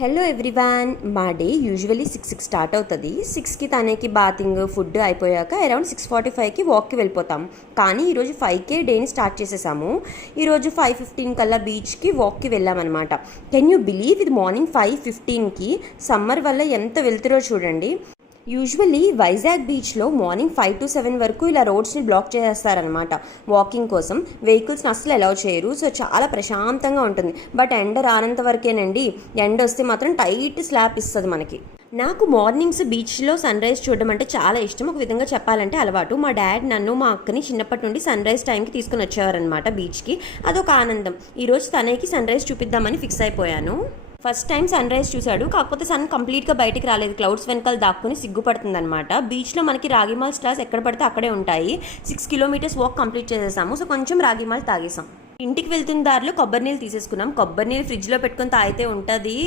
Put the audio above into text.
Hello everyone. మా day usually 6 start అవుతుంది. 6కి తనకి బాతింగ్ ఫుడ్ అయిపోయాక అరౌండ్ 6:45కి వాక్కి వెళ్ళిపోతాం. కానీ ఈరోజు 5కే డేని స్టార్ట్ చేసేసాము. ఈరోజు 5:15 కల్లా బీచ్కి వాక్కి వెళ్ళామన్నమాట. కెన్ యూ బిలీవ్ ఇది మార్నింగ్ 5:15కి సమ్మర్ వల్ల ఎంత వెళ్తురో చూడండి. యూజువల్లీ వైజాగ్ బీచ్లో మార్నింగ్ 5 to 7 వరకు ఇలా రోడ్స్ని బ్లాక్ చేసేస్తారనమాట వాకింగ్ కోసం. వెహికల్స్ని అస్సలు అలౌ చేయరు. సో చాలా ప్రశాంతంగా ఉంటుంది. బట్ ఎండ రానంత వరకేనండి. ఎండ వస్తే మాత్రం టైట్ స్లాప్ ఇస్తుంది మనకి. నాకు మార్నింగ్స్ బీచ్లో సన్ రైజ్ చూడడం అంటే చాలా ఇష్టం. ఒక విధంగా చెప్పాలంటే అలవాటు. మా డాడ్ నన్ను మా అక్కని చిన్నప్పటి నుండి సన్ రైజ్ టైంకి తీసుకుని వచ్చేవారనమాట బీచ్కి. అదొక ఆనందం. ఈరోజు తనకి సన్ రైజ్ చూపిద్దామని ఫిక్స్ అయిపోయాను. ఫస్ట్ టైం సన్ రైజ్ చూశాడు. కాకపోతే సన్ కంప్లీట్గా బయటికి రాలేదు. క్లౌడ్స్ వెనకాల దాక్కుని సిగ్గుపడుతుందనమాట. బీచ్లో మనకి రాగిమాల్ స్టాల్స్ ఎక్కడ పడితే అక్కడే ఉంటాయి. 6 kilometers వాక్ కంప్లీట్ చేసేసాము. సో కొంచెం రాగిమాల్ తాగేసాం. ఇంటికి వెళ్తున్న దారిలో కొబ్బరి నీళ్ళు తీసేసుకున్నాం. కొబ్బరి నీళ్ళు ఫ్రిడ్జ్లో పెట్టుకొని తాగితే ఉంటుంది.